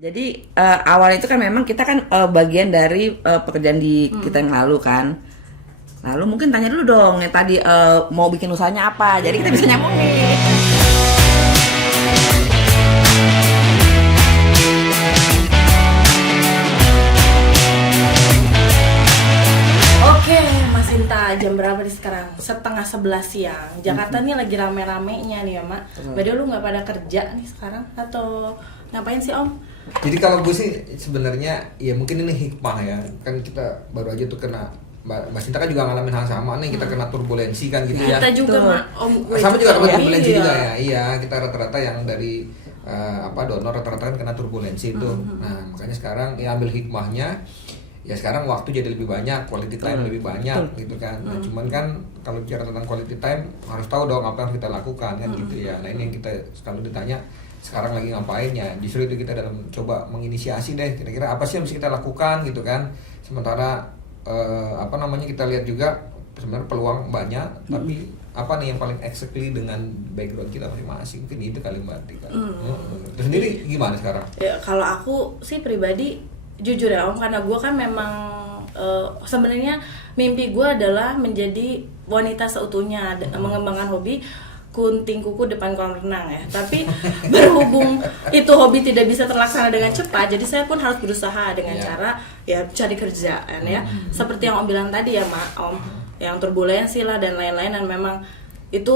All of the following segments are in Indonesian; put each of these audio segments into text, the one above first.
Jadi awal itu kan memang kita kan bagian dari pekerjaan di kita yang lalu kan. Lalu mungkin tanya dulu dong yang tadi mau bikin usahanya apa. Jadi kita bisa nyambungin. Oke, Mas Sinta, jam berapa nih sekarang? 10:30 siang. Jakarta nih lagi rame-ramenya nih ya, Mak. Padahal lu nggak pada kerja nih sekarang atau ngapain sih, Om? Jadi kalau gue sih sebenarnya ya mungkin ini hikmah ya. Kan kita baru aja tuh kena Mbak Sinta kan juga ngalamin hal sama nih, kita kena turbulensi kan gitu ya. Kita juga, Mak. Om gue sama juga kena ya. turbulensi Iya. juga ya. Iya, kita rata-rata yang dari donor rata-rata kan kena turbulensi itu. Nah, makanya sekarang ya ambil hikmahnya. Ya sekarang waktu jadi lebih banyak, quality time lebih banyak gitu kan. Nah, cuman kan kalau bicara tentang quality time harus tahu dong apa yang kita lakukan kan gitu ya. Nah, ini yang kita kalau ditanya sekarang lagi ngapain ya, justru itu kita dalam coba menginisiasi deh kira-kira apa sih yang bisa kita lakukan gitu kan. Sementara kita lihat juga sebenarnya peluang banyak, tapi apa nih yang paling exactly dengan background kita masing-masing, mungkin itu kali Mbak Tika. Terus sendiri gimana sekarang? Ya, kalau aku sih pribadi jujur ya Om, karena gue kan memang sebenarnya mimpi gue adalah menjadi wanita seutuhnya, mengembangkan hobi kunting kuku depan kolam renang ya. Tapi berhubung itu hobi tidak bisa terlaksana dengan cepat, jadi saya pun harus berusaha dengan cara ya cari kerjaan ya. Seperti yang Om bilang tadi ya Om, yang turbulensi lah dan lain-lain, dan memang itu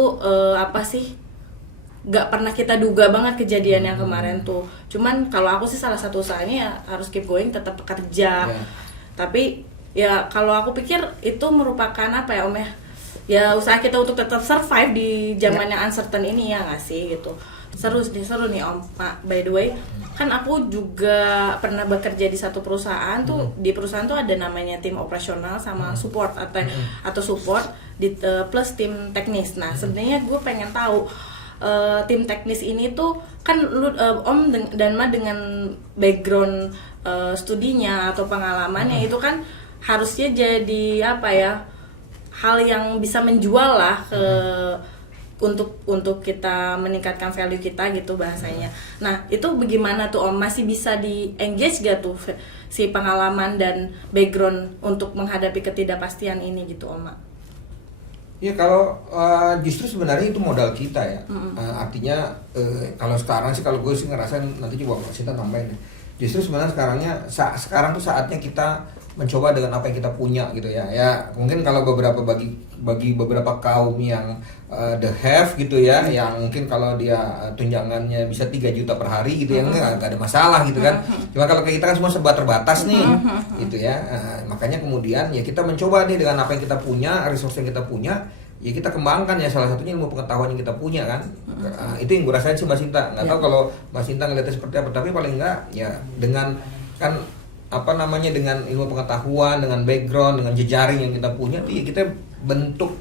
gak pernah kita duga banget kejadian yang kemarin tuh. Cuman kalau aku sih salah satu usahanya ya harus keep going, tetap kerja. Tapi ya kalau aku pikir itu merupakan apa ya Om ya, ya usaha kita untuk tetap survive di zaman yang uncertain ini ya nggak sih gitu. Seru nih Om. By the way, kan aku juga pernah bekerja di satu perusahaan tuh. Di perusahaan tuh ada namanya tim operasional sama support atau support plus tim teknis. Nah sebenarnya gue pengen tahu tim teknis ini tuh kan lu Om dan Ma dengan background studinya atau pengalamannya itu kan harusnya jadi apa ya, hal yang bisa menjual lah untuk kita meningkatkan value kita gitu bahasanya. Nah itu bagaimana tuh Om, masih bisa di engage gak tuh si pengalaman dan background untuk menghadapi ketidakpastian ini gitu Om? Ya kalau justru sebenarnya itu modal kita ya. Artinya kalau sekarang sih, kalau gue sih ngerasain, nanti coba Mbak Sinta tambahin ya. Justru sebenarnya sekarang tuh saatnya kita mencoba dengan apa yang kita punya gitu ya. Ya mungkin kalau bagi beberapa kaum yang the have gitu ya, yang mungkin kalau dia tunjangannya bisa 3 juta per hari gitu ya, nggak ada masalah gitu kan. Cuma kalau kita kan semua serba terbatas nih gitu ya. Makanya kemudian ya kita mencoba nih dengan apa yang kita punya, resource yang kita punya, ya kita kembangkan ya, salah satunya ilmu pengetahuan yang kita punya kan. Itu yang gue rasain sih Mbak Sinta. Nggak tahu kalau Mbak Sinta ngeliatnya seperti apa, tapi paling enggak ya dengan kan dengan ilmu pengetahuan, dengan background, dengan jejaring yang kita punya, ya kita bentuk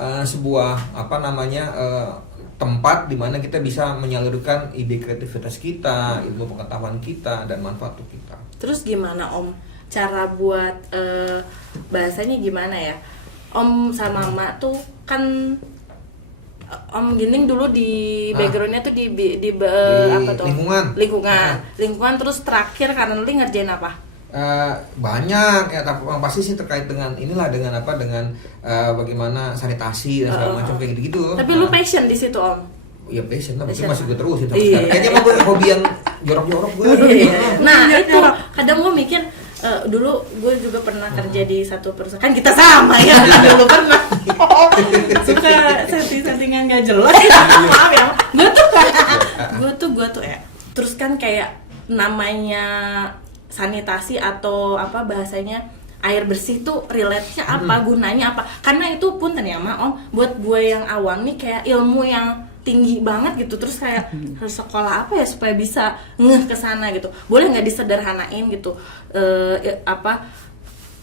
sebuah tempat di mana kita bisa menyalurkan ide kreativitas kita, ilmu pengetahuan kita, dan manfaat untuk kita. Terus gimana Om cara buat bahasanya gimana ya, Om sama Mak tuh kan Om Gining dulu di backgroundnya tuh di apa tuh? Lingkungan. Terus terakhir karena lu ngerjain apa? Banyak ya, tapi pasti sih terkait dengan bagaimana sanitasi dan segala macam kayak gitu. Tapi lu passion di situ Om? Ya passion, tapi masih gue terus itu. Kayaknya mah gue hobi yang jorok-jorok gue. Nah itu kadang gue mikir, dulu gue juga pernah kerja di satu perusahaan, kan kita sama ya, dulu pernah suka setting-settingan gak jelas. Maaf ya, gue tuh ya. Terus kan kayak namanya sanitasi atau apa bahasanya, air bersih tuh relate-nya apa, gunanya apa. Karena itu pun ternyata Om, buat gue yang awam nih kayak ilmu yang tinggi banget gitu. Terus kayak harus sekolah apa ya supaya bisa ngeh ke sana gitu. Boleh nggak disederhanain gitu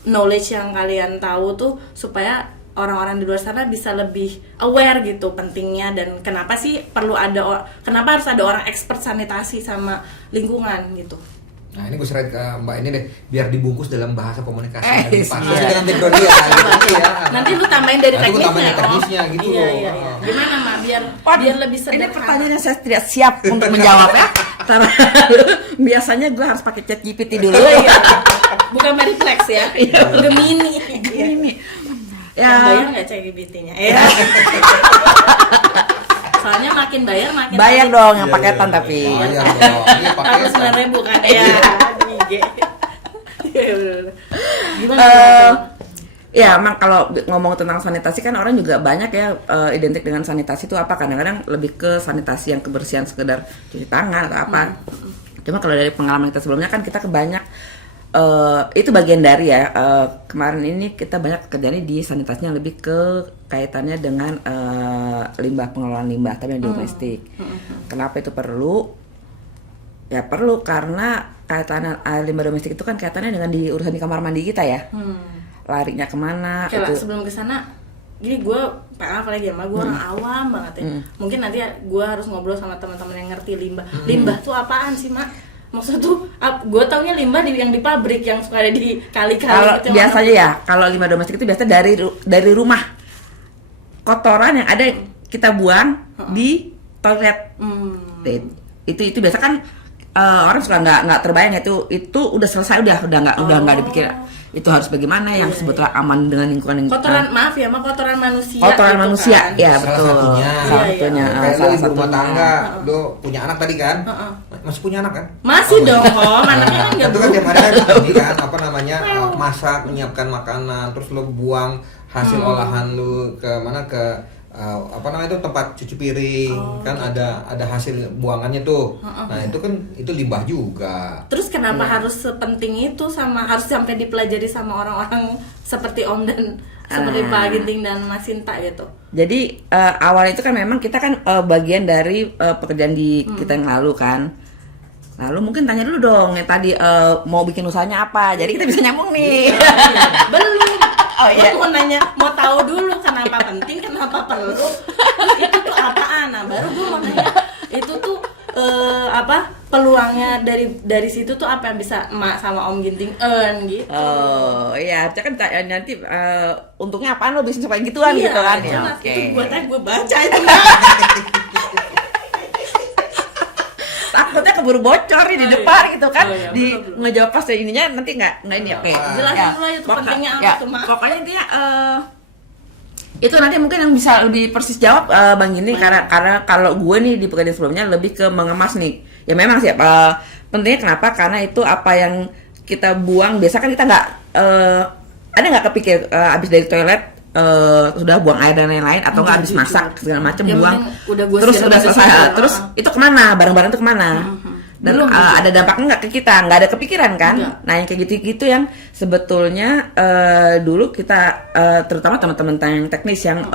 knowledge yang kalian tahu tuh, supaya orang-orang di luar sana bisa lebih aware gitu pentingnya, dan kenapa sih kenapa harus ada orang expert sanitasi sama lingkungan gitu. Nah ini gue seret ke Mbak ini deh, biar dibungkus dalam bahasa komunikasi. Iya. Dengan background dia. Nanti lu tambahin dari teknisnya gitu. Iya. Gimana Mak biar lebih sederhana. Ini pertanyaannya saya tidak siap untuk menjawab ya. pendaftaran. Biasanya gue harus pakai chat GPT dulu. Bukan Meriplex ya, Gemini. Ini Yang ya bayar nggak cek GPT-nya? Ya. Soalnya makin bayar makin bayar naik. dong yang paketan tapi. Bayar dong. Iya pakai. 9.000 kan? Iya. Di IG. Iya, bener-bener. Gimana? Ya, emang kalau ngomong tentang sanitasi kan orang juga banyak ya identik dengan sanitasi itu apa, kadang-kadang lebih ke sanitasi yang kebersihan sekedar cuci tangan atau apa. Cuma kalau dari pengalaman kita sebelumnya kan kita kebanyak itu bagian dari ya kemarin ini kita banyak kerjanya di sanitasinya lebih ke kaitannya dengan limbah, pengelolaan limbah tapi yang domestik. Kenapa itu perlu? Ya perlu karena kaitannya limbah domestik itu kan kaitannya dengan di urusan di kamar mandi kita ya. Larinya kemana? Oke lah, itu. sebelum kesana, gini gue maaf lagi sama gue orang awam banget ya. Mungkin nanti gue harus ngobrol sama teman-teman yang ngerti limbah. Limbah tuh apaan sih, Mak? Maksud tuh, gue taunya limbah yang di pabrik yang suka ada di kali-kali. Kalau gitu, biasanya ya, kalau limbah domestik itu biasa dari rumah, kotoran yang ada kita buang di toilet. Itu biasa kan orang suka nggak terbayang itu udah selesai udah nggak dipikir itu harus bagaimana yang sebetulnya aman dengan lingkungan. Kotoran maaf ya, kotoran manusia. Kotoran gitu manusia, kan. ya Salah betul. satunya. Salah satunya. Kayak lo Salah ibu rumah satunya. tangga, lo punya anak tadi kan? Masih punya anak kan? Masih dong, iya. anaknya kan nggak Itu kan tiap hari kan ini kan apa namanya masak, menyiapkan makanan, terus lo buang hasil olahan lo ke mana ke apa namanya itu tempat cuci piring kan ada hasil buangannya tuh. Nah itu kan itu limbah juga. Terus kenapa harus sepenting itu harus sampai dipelajari sama orang-orang seperti Om dan seperti Pak Ginting dan Mas Sinta gitu? Jadi awal itu kan memang kita kan bagian dari pekerjaan di kita yang lalu kan. Lalu mungkin tanya dulu dong yang tadi mau bikin usahanya apa. Jadi kita bisa nyambung nih. Belum. Oh iya. Mau nanya, mau tahu dulu kenapa penting, kenapa perlu. Itu tuh apaan? Nah, baru gue mau nanya. Itu tuh apa peluangnya dari situ tuh apa yang bisa Emak sama Om Ginting earn gitu. Oh iya, kan nanti untungnya apaan lo bisnis kayak gituan Iya, gitu kan ya. jelas. Oke. Itu gue tanya gue baca itu. Takutnya keburu bocor nih di Oh, depan iya. gitu kan. Oh, iya, Di betul. ngejawab pas ininya nanti nggak ini oke. Jelasin dulu aja tuh pentingnya apa tuh, Mak. Pokoknya intinya itu nanti mungkin yang bisa lebih persis jawab Bang Gini karena kalau gue nih di pekerjaan sebelumnya lebih ke mengemas nih. Ya memang sih pentingnya kenapa? Karena itu apa yang kita buang biasa kan kita nggak ada nggak kepikir abis dari toilet sudah buang air dan lain-lain atau nggak habis masak segala macam Yang buang penting udah gua terus siram udah habis selesai itu. terus itu kemana barang-barang itu kemana dan Belum ada dampaknya nggak ke kita nggak ada kepikiran kan. Enggak. Nah yang kayak gitu-gitu yang sebetulnya dulu kita terutama teman-teman yang teknis yang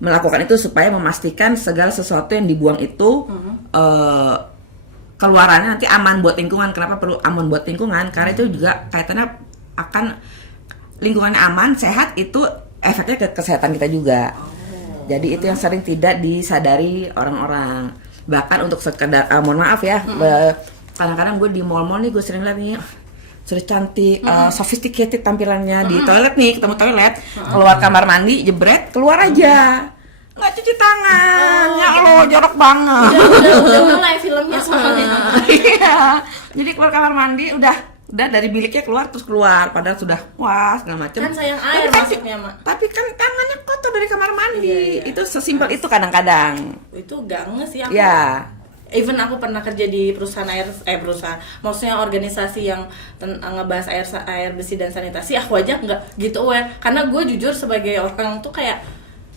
melakukan itu supaya memastikan segala sesuatu yang dibuang itu keluarannya nanti aman buat lingkungan. Kenapa perlu aman buat lingkungan? Karena itu juga kaitannya akan lingkungannya aman, sehat itu efeknya ke kesehatan kita juga. Jadi itu yang sering tidak disadari orang-orang. Bahkan untuk sekedar mohon maaf ya, kadang-kadang gue di mall-mall nih gue sering lihat nih sudah cantik, sophisticated tampilannya di toilet nih, ketemu toilet, keluar kamar mandi, jebret, keluar aja. Nggak cuci tangan, ya Allah jorok banget. Udah mulai filmnya soalnya. Iya, jadi keluar kamar mandi udah dari biliknya keluar terus keluar padahal sudah wah segala macam. Kan sayang air masuknya, Mak. Tapi kan tangannya kotor dari kamar mandi. Iya. Itu sesimpel itu kadang-kadang. Itu gak nge sih aku. Ya. Even aku pernah kerja di perusahaan maksudnya organisasi yang ngebahas air bersih dan sanitasi, aku aja nggak gitu aware. Karena gue jujur sebagai orang tuh kayak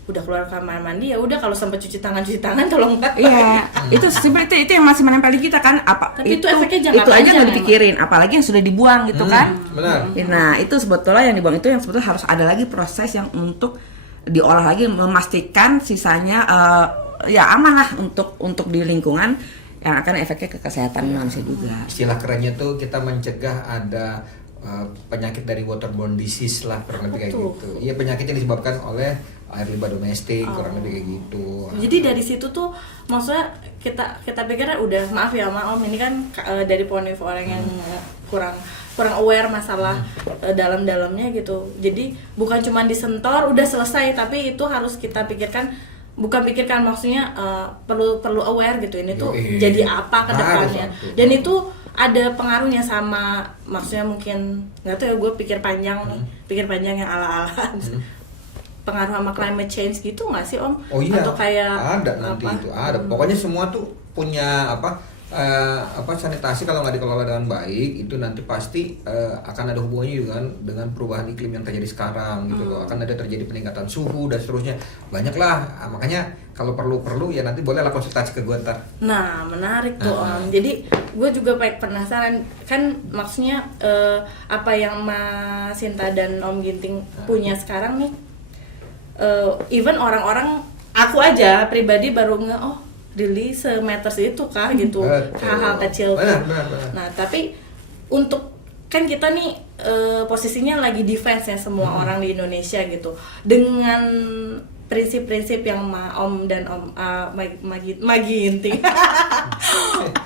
udah keluar kamar mandi ya udah kalau sempat cuci tangan tolong enggak. Iya, itu sesimpel itu yang masih menempel di kita kan apa Tapi itu efeknya jangka itu aja panjang nggak dipikirin, apalagi yang sudah dibuang gitu kan. Benar. Nah itu sebetulnya yang dibuang itu yang sebetulnya harus ada lagi proses yang untuk diolah lagi memastikan sisanya ya aman lah untuk di lingkungan yang akan efeknya ke kesehatan manusia juga. Istilah kerennya tuh kita mencegah ada penyakit dari waterborne disease lah kurang lebih kayak gitu. Iya penyakit yang disebabkan oleh air limbah domestik kurang lebih kayak gitu. Jadi dari situ tuh maksudnya kita pikirnya udah maaf ya Om ini kan dari point of view orang yang kurang aware masalah dalam-dalamnya gitu. Jadi bukan cuma disentor udah selesai tapi itu harus kita pikirkan bukan pikirkan, maksudnya perlu aware gitu, ini tuh Yoi. jadi apa ke depannya. Harus, betul. Dan itu ada pengaruhnya sama, maksudnya mungkin nggak tahu ya, gue pikir panjang nih, pikir panjang yang ala-ala. Pengaruh sama climate change gitu nggak sih Om? Oh iya, Atau kayak ada nanti apa? itu ada. Pokoknya semua tuh punya sanitasi kalau nggak dikelola dengan baik itu nanti pasti akan ada hubungannya juga dengan perubahan iklim yang terjadi sekarang gitu loh. Akan ada terjadi peningkatan suhu dan seterusnya. Banyak lah. Makanya kalau perlu ya nanti bolehlah konsultasi ke gue ntar. Nah, menarik tuh Om. Jadi gue juga penasaran kan, maksudnya apa yang Mas Sinta dan Om Ginting punya sekarang nih. Even orang-orang, aku aja pribadi baru really semeter itu kah gitu, hal-hal kecil tuh. Benar. Nah tapi untuk kan kita nih posisinya lagi defense ya semua orang di Indonesia gitu, dengan prinsip-prinsip yang Om dan Om Magi Inting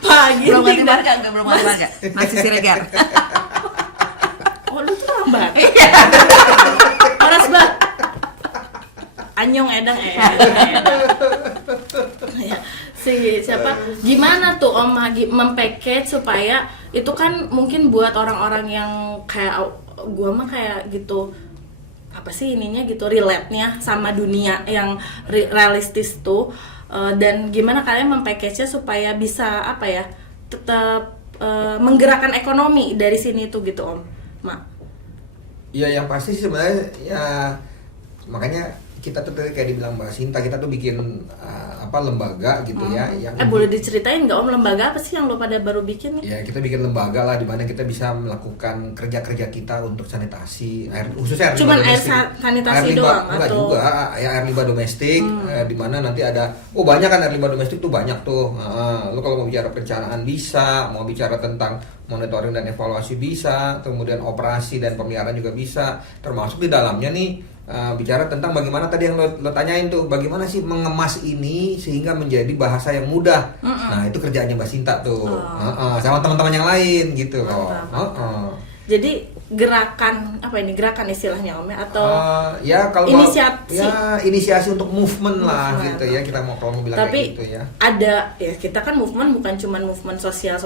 Pak Belum Ginting mati marga, belum mati marga. Masih Siregar. Oh lu tuh lambat. Horas bah. Anyong edang ya, siapa gimana tuh Om Magi mempackage supaya itu kan mungkin buat orang-orang yang kayak gua mah kayak gitu, apa sih ininya gitu, relate-nya sama dunia yang realistis tuh, dan gimana kalian mempackage-nya supaya bisa apa ya, tetap menggerakkan ekonomi dari sini tuh gitu Om Ya yang pasti sih sebenarnya ya, makanya kita tuh tadi kayak dibilang Mbak Sinta, kita tuh bikin lembaga gitu ya yang boleh diceritain nggak Om, lembaga apa sih yang lo pada baru bikin nih? ya kita bikin lembaga lah di mana kita bisa melakukan kerja-kerja kita untuk sanitasi khususnya air Cuman limbah air domestik. sanitasi Air limbah, doang enggak atau juga ya air limbah domestik di mana nanti ada banyak kan air limbah domestik tuh banyak tuh. Lo kalau mau bicara perencanaan bisa, mau bicara tentang monitoring dan evaluasi bisa, kemudian operasi dan pemeliharaan juga bisa, termasuk di dalamnya nih bicara tentang bagaimana tadi yang lo tanyain tuh, bagaimana sih mengemas ini sehingga menjadi bahasa yang mudah. Nah itu kerjaannya Mbak Sinta tuh, sama teman-teman yang lain gitu loh. Jadi gerakan apa ini, gerakan istilahnya Om ya, atau ya kalau inisiasi? Inisiasi untuk movement lah gitu ya, kita mau kalau mau bilang tapi kayak gitu ya. ada ya, kita kan movement bukan cuma movement sosial,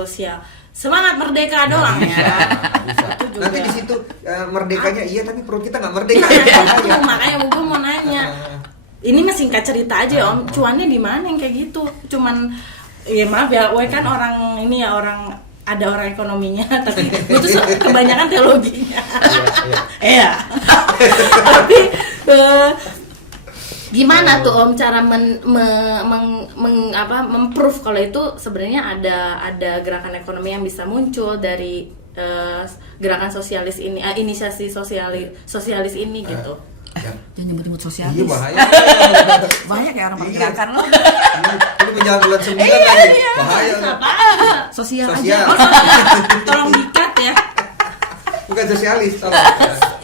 semangat merdeka doang ya. Bisa. Itu juga. Nanti di situ merdekanya iya tapi perut kita nggak merdeka. Itu makanya gue mau nanya. Ini mah singkat cerita aja Om, cuannya di mana yang kayak gitu? Cuman ya maaf ya, gue kan orang ini ya, ada orang ekonominya, tapi gue tuh kebanyakan teologinya. Iya. Tapi gimana tuh Om cara memproof kalau itu sebenarnya ada gerakan ekonomi yang bisa muncul dari gerakan sosialis ini, inisiasi sosialis ini gitu. Ya. Jangan nyebut-nyebut sosialis. Iya bahaya. Banyak ya orang pergerakan lo. Ini menjelang bulan 9 lagi. Bahaya. Sosial aja. Sosial. Tolong dikat ya. Bukan sosialis, tolong.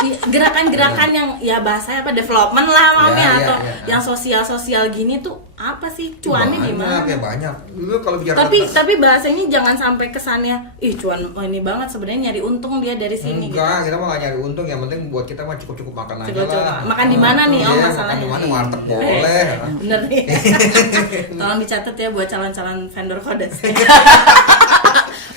Gerakan-gerakan yang ya bahasanya apa, development lah mamanya, Ya, atau ya. yang sosial gini tuh apa sih, cuannya gimana? Banyak. Lu kalau bicara Tapi bahasanya jangan sampai kesannya cuan ini banget, sebenarnya nyari untung dia dari sini gitu. enggak, kita mah gak nyari untung, yang penting buat kita mah cukup makan aja Coba. lah. Makan di mana nih Om Iya, masalahnya? makan di mana, warteg boleh. Bener nih. Tolong dicatat ya buat calon-calon vendor kodes.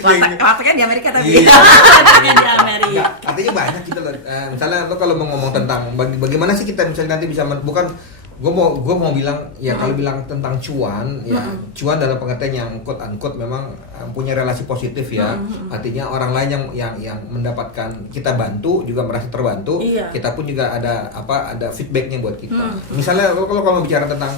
Wartegnya di Amerika tapi. Iya. Wartegnya di Amerika. Enggak, artinya banyak gitu loh. Misalnya lo kalau mau ngomong tentang bagaimana sih kita misalnya nanti bisa bukan gue mau bilang ya, kalau bilang tentang cuan ya, cuan dalam pengertian yang quote unquote memang punya relasi positif ya. Artinya orang lain yang mendapatkan kita bantu juga merasa terbantu. Iya. Kita pun juga ada feedbacknya buat kita. Misalnya lo kalau bicara tentang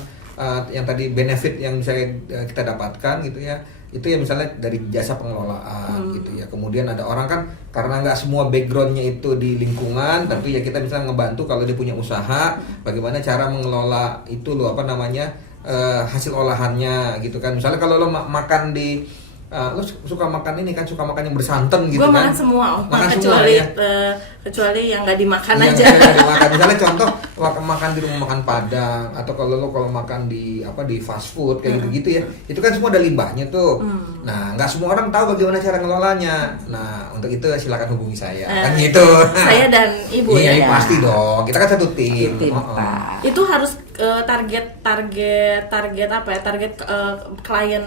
yang tadi benefit yang misalnya kita dapatkan gitu ya, itu ya misalnya dari jasa pengelolaan gitu ya. Kemudian ada orang kan karena nggak semua backgroundnya itu di lingkungan, tapi ya kita bisa ngebantu kalau dia punya usaha, bagaimana cara mengelola itu lo hasil olahannya gitu kan. Misalnya kalau lo makan di lo suka makan ini kan, suka makan yang bersantan gitu. Gue kan. makan semua, Makan kecuali semua, ya? kecuali yang nggak dimakan Yang aja. nggak dimakan. Misalnya contoh makan di rumah makan Padang atau kalau makan di fast food kayak gitu ya, itu kan semua ada limbahnya tuh. Nah, nggak semua orang tahu bagaimana cara ngelolanya. Nah, untuk itu silakan hubungi saya kan gitu. Saya dan ibu Iya, ya. pasti dong. Kita kan satu tim. Pak. Itu harus target apa ya, target klien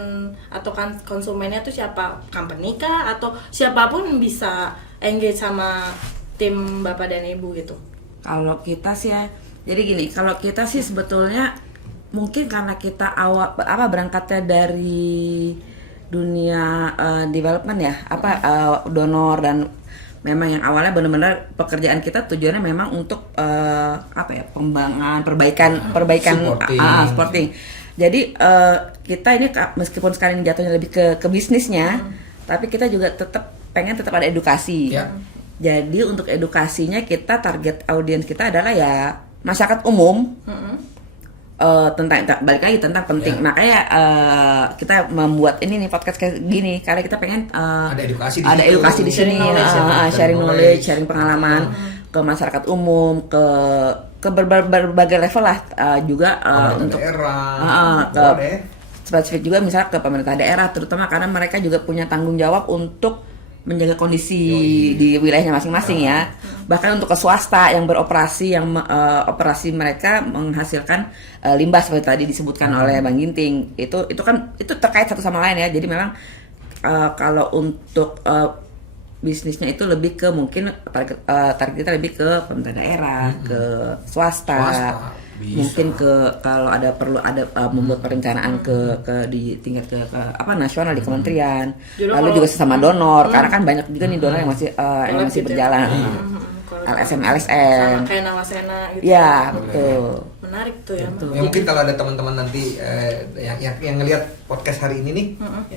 atau kan konsumennya tuh siapa, company kah atau siapapun bisa engage sama tim bapak dan ibu gitu. Kalau kita sih ya, jadi gini, kalau kita sih sebetulnya mungkin karena kita berangkatnya dari dunia development ya, donor, dan memang yang awalnya benar-benar pekerjaan kita tujuannya memang untuk pengembangan, perbaikan supporting. Jadi kita ini meskipun sekarang jatuhnya lebih ke bisnisnya, tapi kita juga tetap ada edukasi. Ya. Jadi untuk edukasinya kita target audiens kita adalah ya masyarakat umum. Tentang balik lagi tentang penting. Makanya kita membuat ini nih podcast kayak gini karena kita pengen ada edukasi di sini, sharing knowledge, sharing pengalaman ke masyarakat umum, ke berbagai level lah, juga untuk spesifik juga misalnya ke pemerintah daerah, terutama karena mereka juga punya tanggung jawab untuk menjaga kondisi di wilayahnya masing-masing ya. Bahkan untuk ke swasta yang beroperasi, operasi mereka menghasilkan limbah seperti tadi disebutkan oleh Bang Ginting. Itu terkait satu sama lain ya. Jadi memang kalau untuk bisnisnya itu lebih ke mungkin target kita lebih ke pemerintah daerah, ke swasta. Mungkin kalau perlu membuat perencanaan ke di tingkat ke nasional di kementerian. Lalu juga sesama donor karena kan banyak juga nih donor yang masih berjalan. LSM sama kayak Nawasena gitu. Ya, betul. Menarik tuh ya. Ya mungkin kalau ada teman-teman nanti yang ngelihat podcast hari ini nih,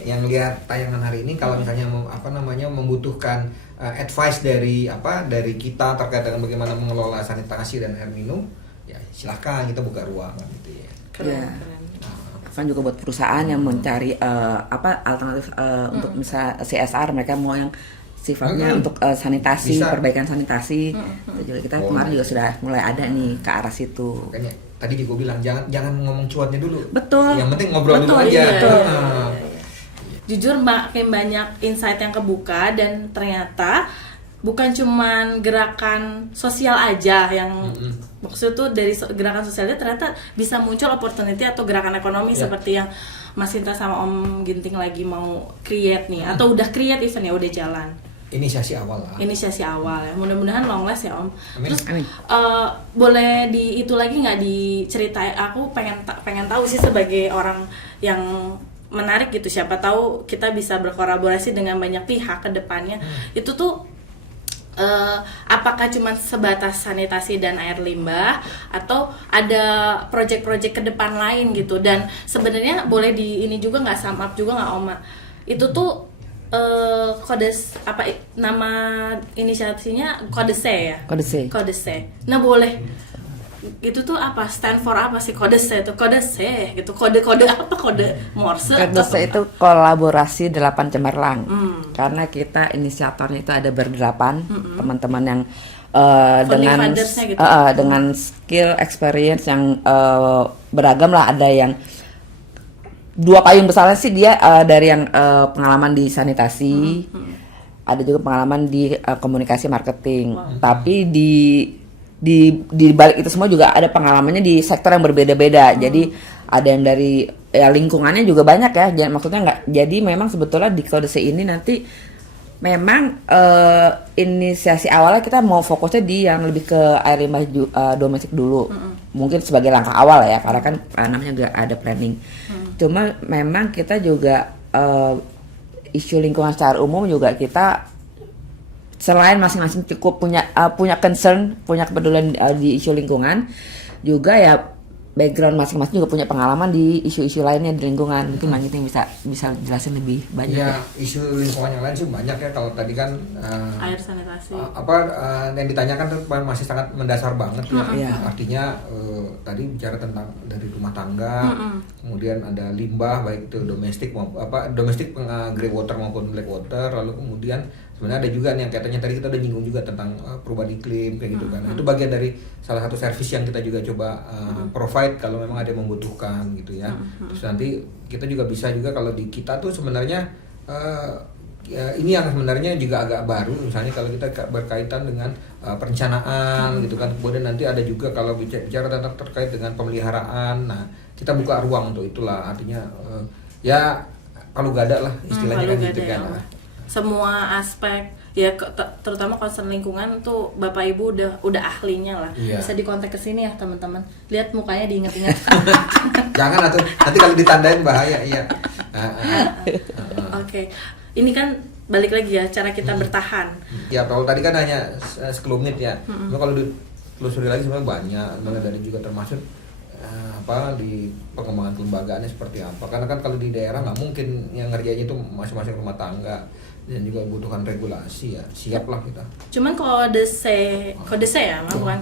yang lihat tayangan hari ini, kalau misalnya membutuhkan advice dari kita terkait dengan bagaimana mengelola sanitasi dan air minum, ya silahkan kita buka ruangan gitu ya. Keren. Kan juga buat perusahaan yang mencari alternatif untuk misal CSR, mereka mau yang sifatnya untuk sanitasi, bisa. Perbaikan sanitasi. Itu juga kita kemarin juga sudah mulai ada nih ke arah situ. Makanya tadi juga bilang jangan ngomong cuannya dulu. Betul. Yang penting ngobrol dulu aja. Betul. Jujur makin banyak insight yang kebuka dan ternyata bukan cuman gerakan sosial aja yang maksud tuh dari gerakan sosialnya ternyata bisa muncul opportunity atau gerakan ekonomi seperti yang Mas Sinta sama Om Ginting lagi mau create nih atau udah create event ya udah jalan. Inisiasi awal lah. Inisiasi awal ya. Mudah-mudahan long last ya Om. Amin. Terus boleh itu lagi nggak diceritain? Aku pengen tahu sih sebagai orang yang menarik gitu. Siapa tahu kita bisa berkolaborasi dengan banyak pihak ke depannya. Itu tuh apakah cuma sebatas sanitasi dan air limbah atau ada proyek-proyek ke depan lain gitu, dan sebenarnya boleh di ini juga nggak sum up juga nggak Oma, itu tuh nama inisiasinya Kode C ya? Kode C. Nah boleh itu tuh apa, stand for apa sih Kode C itu? Kode C gitu, kode apa, kode Morse? Kode C itu kolaborasi 8 cemerlang. Karena kita inisiatornya itu ada berdelapan teman-teman yang dengan skill experience yang beragam lah. Ada yang dua payung besarnya sih dia dari yang pengalaman di sanitasi, ada juga pengalaman di komunikasi marketing. Tapi di balik itu semua juga ada pengalamannya di sektor yang berbeda-beda. Jadi ada yang dari lingkungannya juga banyak ya. Jadi maksudnya nggak. Jadi memang sebetulnya di Kode C ini nanti memang inisiasi awalnya kita mau fokusnya di yang lebih ke air limbah domestik dulu. Mungkin sebagai langkah awal ya, karena kan namanya juga ada planning. Cuma memang kita juga isu lingkungan secara umum juga kita selain masing-masing cukup punya concern, punya kepedulian di isu lingkungan, juga ya background masing-masing juga punya pengalaman di isu-isu lainnya di lingkungan. Mungkin Bang Ginting bisa jelasin lebih banyak. Ya, isu lingkungan yang lain sih banyak ya. Kalau tadi kan air sanitasi. Yang ditanyakan tuh masih sangat mendasar banget ya. Iya. Artinya tadi bicara tentang dari rumah tangga, kemudian ada limbah baik itu domestik grey water maupun black water, lalu kemudian sebenarnya ada juga nih yang katanya tadi kita udah nyinggung juga tentang perubahan iklim kayak gitu kan. Itu bagian dari salah satu service yang kita juga coba provide kalau memang ada yang membutuhkan gitu ya. Terus nanti kita juga bisa juga kalau di kita tuh sebenarnya ya, ini yang sebenarnya juga agak baru, misalnya kalau kita berkaitan dengan perencanaan gitu kan, kemudian nanti ada juga kalau bicara tentang terkait dengan pemeliharaan, nah kita buka ruang untuk itulah, artinya ya kalau gak ada lah istilahnya kan gitu kan. Semua aspek ya terutama concern lingkungan tuh Bapak Ibu udah ahlinya lah. Iya. Bisa dikontak ke sini ya teman-teman. Lihat mukanya diingat-ingat. Jangan atuh, nanti kalau ditandain bahaya iya. Oke. Ini kan balik lagi ya cara kita bertahan. Ya kalau tadi kan hanya sekelumit ya. Cuma kalau ditelusuri lagi sebenarnya banyak, mulai dari juga termasuk apa di pengembangan kelembagaannya seperti apa. Karena kan kalau di daerah nggak mungkin yang ngerjainnya itu masing-masing rumah tangga dan juga membutuhkan regulasi ya. Siaplah kita. Cuman kode C ya, bukan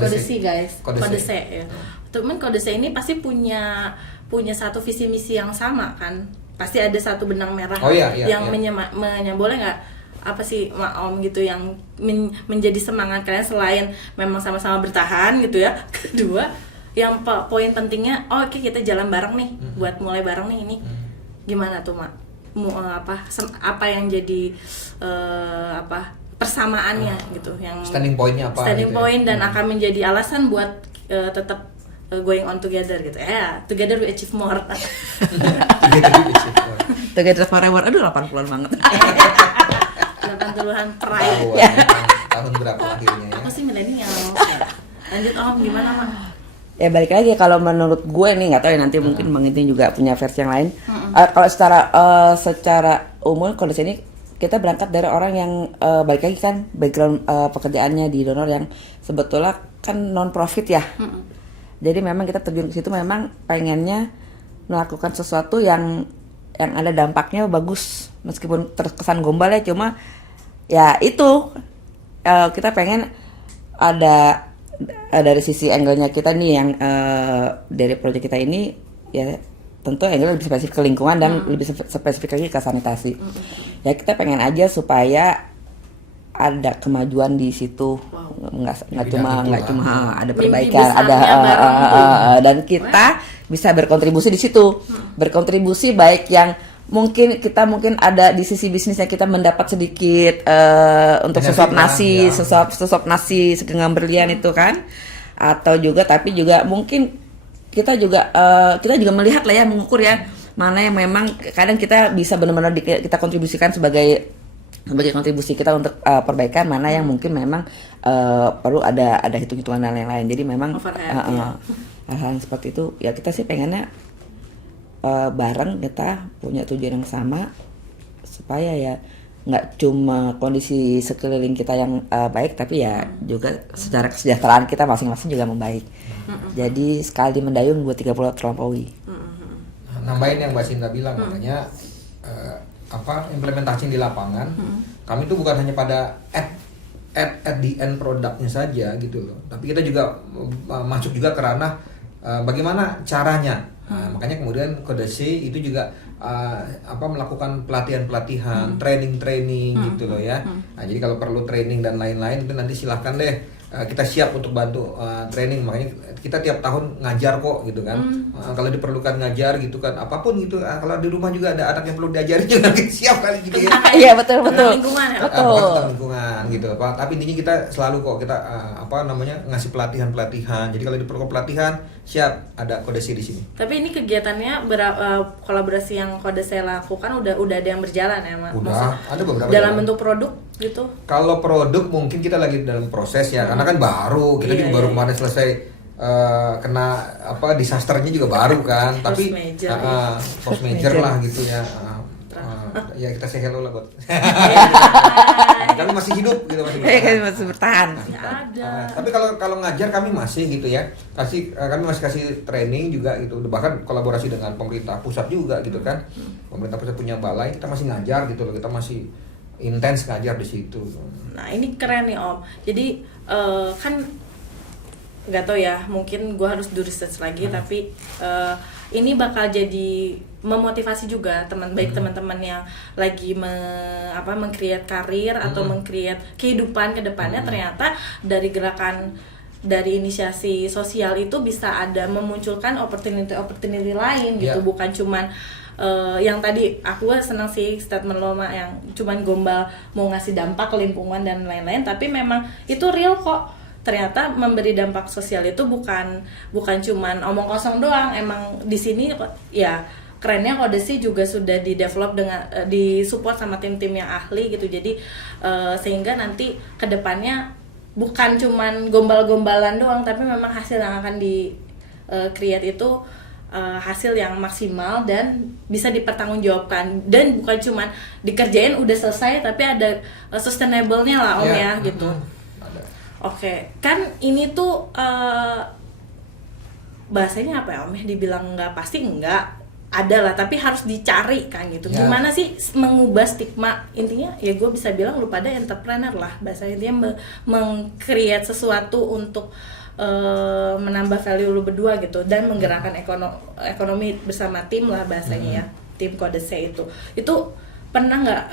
kode C guys. Kode C ya. Cuman kode C ini pasti punya satu visi misi yang sama kan. Pasti ada satu benang merah yang boleh nggak apa sih Om gitu yang menjadi semangat kalian selain memang sama-sama bertahan gitu ya. Kedua, yang poin pentingnya oke, kita jalan bareng nih buat mulai bareng nih ini. Gimana tuh Mak? Apa yang jadi persamaannya gitu, yang standing point-nya apa? Standing gitu point ya? Dan akan menjadi alasan buat tetap going on together gitu. Together we achieve more. Together forever. Aduh 80-an banget. 80-an pride. Tahun berapa lahirnya ya? Aku sih milenial. Lanjut Om, gimana Mak? Ya balik lagi, kalau menurut gue nih, nggak tahu ya nanti mungkin Bang Inti juga punya versi yang lain. Kalau secara umum kondisi ini kita berangkat dari orang yang balik lagi kan background pekerjaannya di donor yang sebetulnya kan non profit ya. Jadi memang kita terjun ke situ memang pengennya melakukan sesuatu yang ada dampaknya bagus, meskipun terkesan gombal ya, cuma ya itu kita pengen ada dari sisi angle-nya kita nih yang dari proyek kita ini ya tentu angle lebih spesifik ke lingkungan dan lebih spesifik lagi ke sanitasi. Ya kita pengen aja supaya ada kemajuan di situ, nggak cuma ada perbaikan, ada dan kita bisa berkontribusi di situ, berkontribusi baik yang mungkin ada di sisi bisnisnya kita mendapat sedikit untuk sesuap nasi segenggam berlian itu kan, atau juga tapi juga mungkin kita juga melihat lah ya, mengukur ya mana yang memang kadang kita bisa benar-benar kita kontribusikan sebagai kontribusi kita untuk perbaikan, mana yang mungkin memang perlu ada hitung-hitungan dan lain-lain. Jadi memang hal seperti itu ya kita sih pengennya bareng kita punya tujuan yang sama supaya ya nggak cuma kondisi sekeliling kita yang baik, tapi ya juga secara kesejahteraan kita masing-masing juga membaik. Jadi sekali mendayung 2-3 pulau terlampaui. Nambahin yang Mbak Sinta bilang, makanya implementasi di lapangan, kami tuh bukan hanya pada at the end produknya saja gitu loh, tapi kita juga masuk juga ke ranah bagaimana caranya. Makanya kemudian Kode C itu juga melakukan pelatihan, training gitu loh ya. Nah, jadi kalau perlu training dan lain-lain itu nanti silahkan deh, kita siap untuk bantu training. Makanya kita tiap tahun ngajar kok gitu kan. Kalau diperlukan ngajar gitu kan, apapun gitu. Kalau di rumah juga ada anak yang perlu diajarin juga siap kali gitu ya. Iya betul. Lingkungan ya. Lingkungan gitu. Tapi intinya kita selalu kok kita ngasih pelatihan. Jadi kalau diperlukan pelatihan, siap ada Kode C di sini. Tapi ini kegiatannya kolaborasi yang Kode C lakukan udah ada yang berjalan ya, Mak? Udah, ada beberapa dalam bentuk produk gitu. Kalau produk mungkin kita lagi dalam proses ya, karena kan baru, kita juga baru kemarin selesai kena disasternya juga baru kan. Tapi post major lah gitu ya. Ya kita say hello lah buat. Kami masih hidup gitu, masih bertahan. Tapi kalau ngajar kami masih gitu ya. Kami masih kasih training juga gitu. Bahkan kolaborasi dengan pemerintah pusat juga gitu kan. Pemerintah pusat punya balai, kita masih ngajar gitu loh. Kita masih intens ngajar di situ. Nah, ini keren nih Om. Jadi kan nggak tahu ya, mungkin gue harus do research lagi, tapi ini bakal jadi memotivasi juga teman-teman yang lagi meng-create karir atau meng-create kehidupan ke depannya. Ternyata dari gerakan, dari inisiasi sosial itu bisa ada memunculkan opportunity lain gitu, bukan cuman yang tadi aku senang sih statement lo yang cuman gombal mau ngasih dampak ke lingkungan dan lain-lain, tapi memang itu real kok. Ternyata memberi dampak sosial itu bukan cuman omong kosong doang. Emang di sini ya kerennya Kodesi juga sudah di-develop dengan di-support sama tim-tim yang ahli gitu. Jadi sehingga nanti kedepannya bukan cuman gombal-gombalan doang, tapi memang hasil yang akan di-create itu hasil yang maksimal dan bisa dipertanggungjawabkan, dan bukan cuman dikerjain udah selesai, tapi ada sustainable-nya lah Om ya gitu. Oke, kan ini tuh bahasanya apa ya Om ya, dibilang nggak pasti nggak ada lah, tapi harus dicari kan gitu. Gimana sih mengubah stigma? Intinya ya gue bisa bilang lu pada entrepreneur lah, bahasa intinya meng-create sesuatu untuk menambah value lu berdua gitu, dan menggerakkan ekonomi bersama tim lah bahasanya ya, tim Kodese itu pernah nggak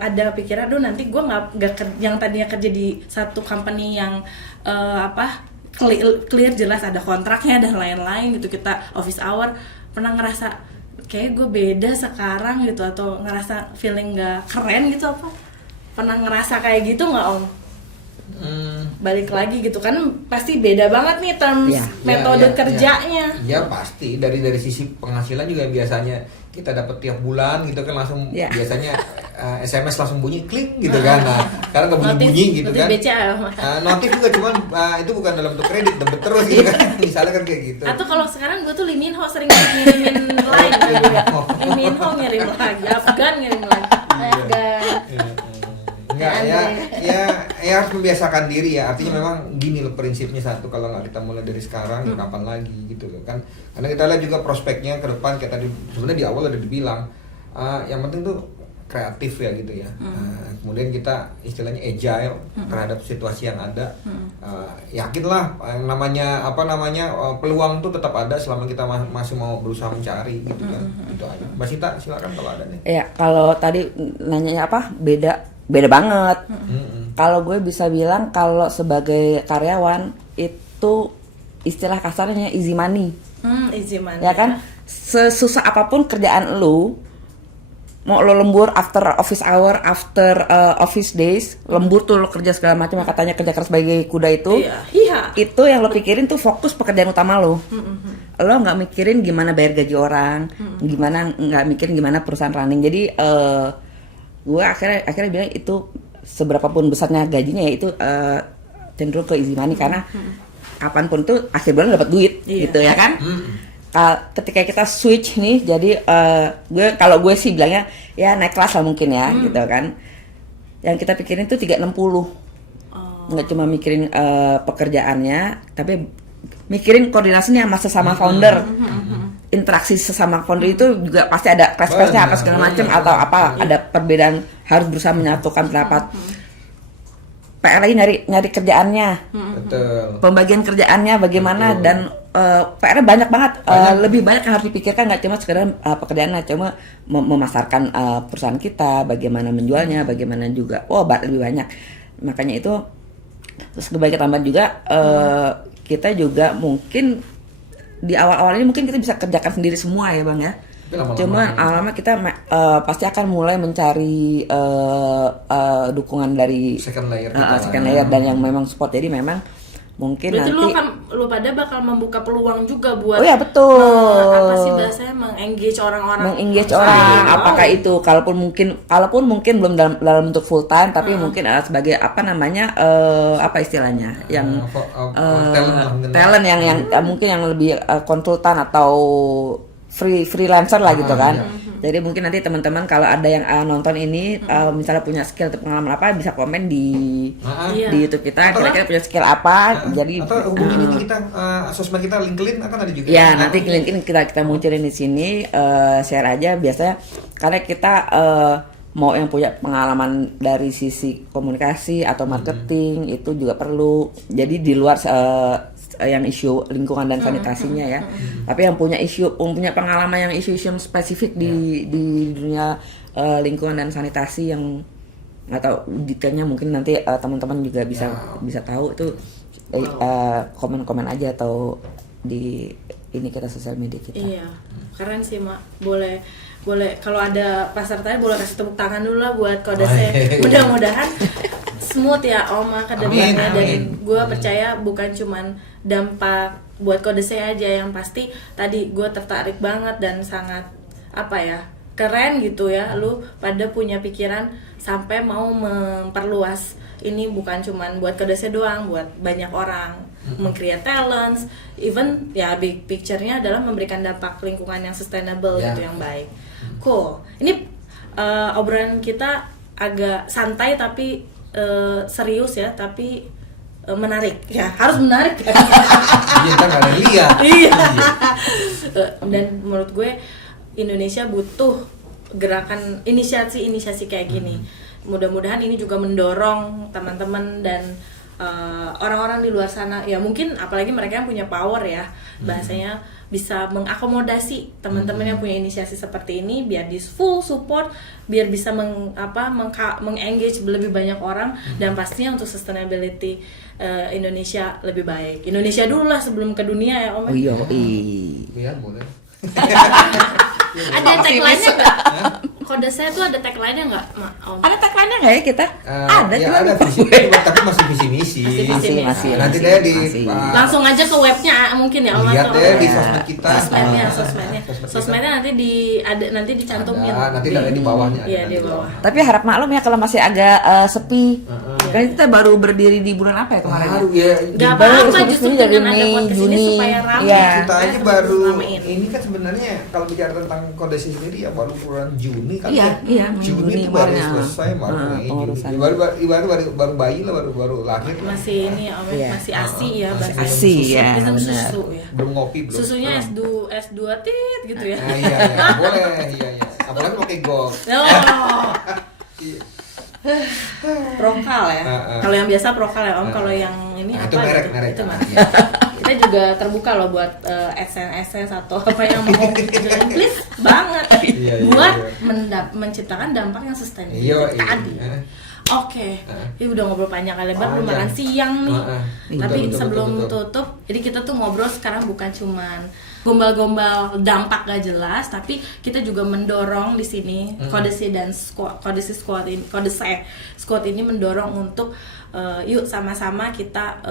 ada pikiran, nanti gue nggak yang tadinya kerja di satu company yang clear jelas ada kontraknya dan lain-lain gitu, kita office hour, pernah ngerasa kayak gue beda sekarang gitu, atau ngerasa feeling nggak keren gitu, apa pernah ngerasa kayak gitu nggak Om? Balik lagi gitu kan pasti beda banget nih terms metode kerjanya. Ya pasti dari sisi penghasilan juga biasanya kita dapat tiap bulan gitu kan, langsung biasanya SMS langsung bunyi klik gitu kan. Nah, sekarang nggak bunyi-bunyi gitu kan. Notif juga cuman itu bukan dalam bentuk kredit, debit terus gitu kan. Misalnya kan kayak gitu. Atau kalau sekarang gue tuh Lee Min Ho sering ngirimin like juga. Lee Min Ho ngirim lagi, Afgan ngirim lagi. Enggak ya harus membiasakan diri ya. Artinya memang gini loh prinsipnya, satu, kalau nggak kita mulai dari sekarang ya kapan lagi gitu loh kan. Karena kita lihat juga prospeknya ke depan, kayak tadi sebenarnya di awal udah dibilang yang penting tuh kreatif ya gitu ya. Kemudian kita istilahnya agile terhadap situasi yang ada. Yakinlah yang namanya peluang tuh tetap ada selama kita masih mau berusaha mencari gitu kan. Itu aja. Mbak Sita silakan kalau ada nih. Ya, kalau tadi nanyanya apa? Beda banget. Kalau gue bisa bilang kalau sebagai karyawan itu istilah kasarnya easy money. Easy money. Ya kan? Sesusah apapun kerjaan lu, mau lo lembur after office hour, after office days, lembur tuh lo kerja segala macam, katanya kerja keras sebagai kuda itu. Itu yang lo pikirin tuh fokus pekerjaan utama lo. Lo nggak mikirin gimana bayar gaji orang, nggak mikirin gimana perusahaan running. Jadi gue akhirnya bilang itu seberapapun besarnya gajinya ya itu cenderung ke easy money, karena kapanpun tuh akhir bulan dapat duit gitu ya kan. Ketika kita switch nih, jadi kalau gue sih bilangnya ya naik kelas lah mungkin ya gitu kan. Yang kita pikirin tuh 360, nggak cuma mikirin pekerjaannya, tapi mikirin koordinasinya sama sesama founder. Interaksi sesama founder itu juga pasti ada clash-clashnya apa segala macam, atau apa ada perbedaan, harus berusaha menyatukan pendapat. PR lagi nyari kerjaannya, pembagian kerjaannya bagaimana, dan PR banyak banget, lebih banyak yang harus dipikirkan, nggak cuma sekedar pekerjaannya, cuma memasarkan perusahaan kita, bagaimana menjualnya, bagaimana juga, lebih banyak. Makanya itu terus sebagai tambahan juga kita juga mungkin di awal-awal ini mungkin kita bisa kerjakan sendiri semua ya Bang ya. Cuma lama-lama kita pasti akan mulai mencari dukungan dari second layer dan yang memang support. Jadi memang mungkin berarti nanti lu pada bakal membuka peluang juga buat betul. Apa sih bahasanya, mengengage orang-orang. Apakah itu kalaupun mungkin belum dalam bentuk full time, tapi mungkin sebagai apa istilahnya yang talent yang mungkin yang lebih konsultan atau freelancer lah gitu kan. Jadi mungkin nanti teman-teman kalau ada yang nonton ini misalnya punya skill atau pengalaman apa, bisa komen di YouTube kita, kira-kira punya skill apa. Jadi atau hubungin ini kita sosmed kita, LinkedIn akan ada juga. Ya, nanti LinkedIn kita munculin di sini, share aja biasanya, karena kita mau yang punya pengalaman dari sisi komunikasi atau marketing itu juga perlu. Jadi di luar yang isu lingkungan dan sanitasinya ya. Tapi yang punya pengalaman yang isu-isu yang spesifik di dunia lingkungan dan sanitasi yang nggak tahu detailnya, mungkin nanti teman-teman juga bisa tahu itu komen-komen aja atau di ini kita sosial media kita. Iya, keren sih Mak. Boleh kalau ada pesertanya boleh kasih tepuk tangan dulu lah buat Kodese. Mudah-mudahan smooth ya Om ke depannya, dan gue percaya bukan cuman dampak buat Kodese aja, yang pasti tadi gue tertarik banget dan sangat keren gitu ya, lu pada punya pikiran sampai mau memperluas ini bukan cuman buat Kodese doang, buat banyak orang, meng-create talents, even ya big picture-nya adalah memberikan dampak lingkungan yang sustainable gitu, yang baik. Cool. Ini obrolan kita agak santai tapi serius ya, tapi menarik ya, harus menarik ya. Iya, kan ada lihat. Iya. Dan menurut gue Indonesia butuh gerakan inisiasi kayak gini. Mudah-mudahan ini juga mendorong teman-teman dan orang-orang di luar sana ya, mungkin apalagi mereka yang punya power ya, bahasanya bisa mengakomodasi teman-teman yang punya inisiasi seperti ini biar di full support, biar bisa mengengage lebih banyak orang, dan pastinya untuk sustainability Indonesia lebih baik. Indonesia dulu lah sebelum ke dunia ya Om. Oh iya. Iya, boleh. Ada tagline-nya nggak? Kodese tuh ada tagline-nya nggak, Om? Ada tagline-nya nggak ya kita? Ada, ya cuma ada lupa visi, gue. tapi masih visi misi. Masih. Nanti deh di Langsung aja ke webnya mungkin ya Om. lihat atau deh di ya. sosmed kita. Sosmednya nanti dicantumin. Nanti ada di bawahnya. Iya, di bawah. Tapi harap maklum ya kalau masih agak sepi. Kan kita baru berdiri di bulan apa ya kemarin? Baru ya. Gak baru apa-apa, terus justru dari dengan ada Mei, podcast ini Juni. supaya ramai. Iya. Kita aja Harus baru ramein. ini kan sebenarnya kalau bicara tentang Kodese sendiri ya baru bulan Juni kan. Iya, Juni itu baru kemarin. selesai, baru Mei, pengurusan. Juni. Baru bayi lah, baru lahir. Masih ini ya Om, Iya. masih ASI ya, Masih bahasa ASI, susu. ya, Minum benar. susu ya. Belum ngopi belum. Susunya S2 tit gitu ya. Iya, boleh, iya. Apalagi pakai gold. Oh. Prokal ya. Kalau yang biasa Prokal ya Om, kalau yang ini Nah, itu apa merek, gitu? merek. Itu merek. Kita juga terbuka loh buat essence atau apa yang mau join, please banget Iya, buat iya. menciptakan dampak yang sustainable Iya. tadi. Oke, ini udah ngobrol panjang kali lebar, belum makan siang nih. Tapi Betul, sebelum betul. tutup, jadi kita tuh ngobrol sekarang bukan cuman gombal-gombal dampak gak jelas, tapi kita juga mendorong di sini Kodese dan Squad ini mendorong untuk yuk sama-sama kita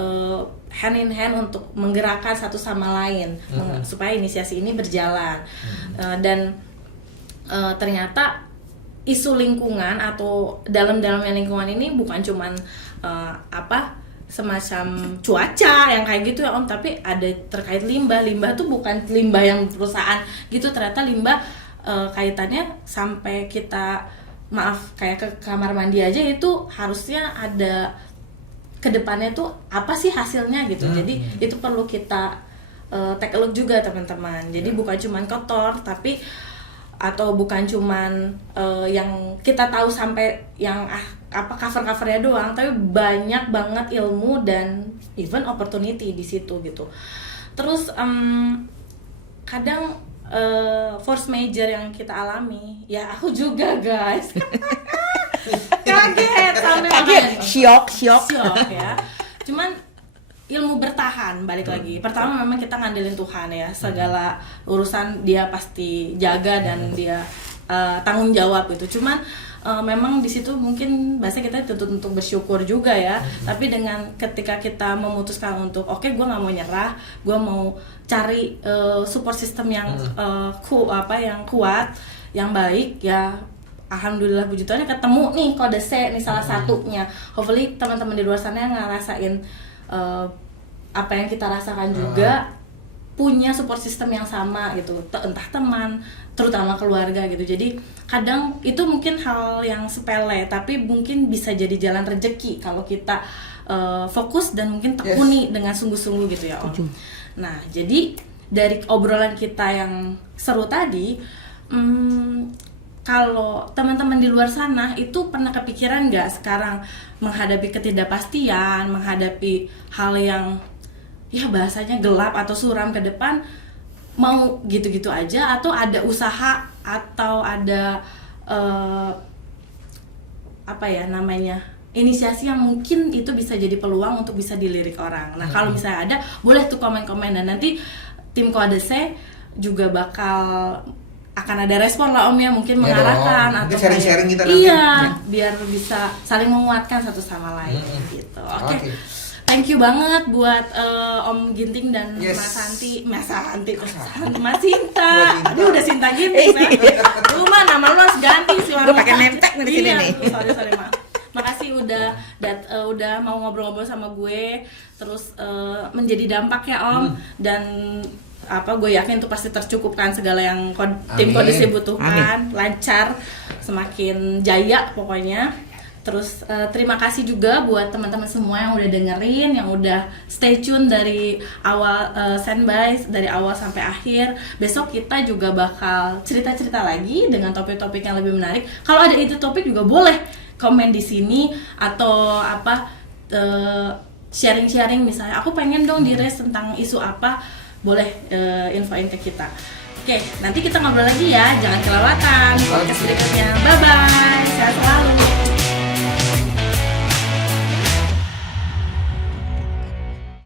hand in hand untuk menggerakkan satu sama lain supaya inisiasi ini berjalan. Dan ternyata isu lingkungan atau dalam-dalamnya lingkungan ini bukan cuman semacam cuaca yang kayak gitu ya Om, tapi ada terkait limbah tuh bukan limbah yang perusahaan gitu, ternyata limbah kaitannya sampai kita kayak ke kamar mandi aja itu harusnya ada kedepannya tuh apa sih hasilnya gitu. Jadi itu perlu kita take a look juga teman-teman. Jadi bukan cuman kotor tapi atau bukan cuman yang kita tahu sampai yang cover-covernya doang, tapi banyak banget ilmu dan even opportunity di situ gitu. Terus kadang force major yang kita alami, ya aku juga guys, kaget sampai makan Syok ya. Cuman ilmu bertahan, balik lagi. Pertama memang kita ngandelin Tuhan ya, segala urusan dia pasti jaga dan dia tanggung jawab gitu. Cuman memang di situ mungkin bahasa kita tuntut untuk bersyukur juga ya. Tapi dengan ketika kita memutuskan untuk oke, gue nggak mau nyerah, gue mau cari support system yang yang kuat, yang baik ya. Alhamdulillah puji Tuhan ketemu nih Kodese nih salah satunya. Hopefully teman-teman di luar sana yang ngerasain apa yang kita rasakan juga punya support system yang sama gitu, entah teman, terutama keluarga gitu. Jadi kadang itu mungkin hal yang sepele tapi mungkin bisa jadi jalan rezeki kalau kita fokus dan mungkin tekuni dengan sungguh-sungguh gitu ya Om. Nah jadi dari obrolan kita yang seru tadi, kalau teman-teman di luar sana itu pernah kepikiran nggak sekarang menghadapi ketidakpastian, menghadapi hal yang ya bahasanya gelap atau suram ke depan, mau gitu-gitu aja atau ada usaha atau ada apa ya namanya, inisiasi yang mungkin itu bisa jadi peluang untuk bisa dilirik orang. Nah kalau misalnya ada, boleh tuh komen-komen, dan nanti tim Kode C juga bakal akan ada respon lah Om ya, mungkin Ya mengarahkan dong. atau Mungkin sharing-sharing kita nanti. iya, biar bisa saling menguatkan satu sama lain gitu. Oke. Oke. Thank you banget buat Om Ginting dan Yes. Mas Santi, Mas Sinta. Mas Sinta. Aduh udah Sinta Ginting. Lu mah nama lu harus ganti sih. Gua pakai name tag nih di sini Iya, nih. sorry maaf. Makasih udah mau ngobrol-ngobrol sama gue, terus menjadi dampak ya Om, dan apa gue yakin itu pasti tercukupkan segala yang tim Amin. Kode C butuhkan, lancar, semakin jaya pokoknya. Terus terima kasih juga buat teman-teman semua yang udah dengerin, yang udah stay tune dari awal standby dari awal sampai akhir. Besok kita juga bakal cerita-cerita lagi dengan topik-topik yang lebih menarik. Kalau ada ide topik juga boleh komen di sini, atau apa sharing-sharing, misalnya aku pengen dong di-raise tentang isu apa, boleh infoin ke kita. Oke, nanti kita ngobrol lagi ya, jangan kelewatan podcast berikutnya. Bye bye, sehat selalu.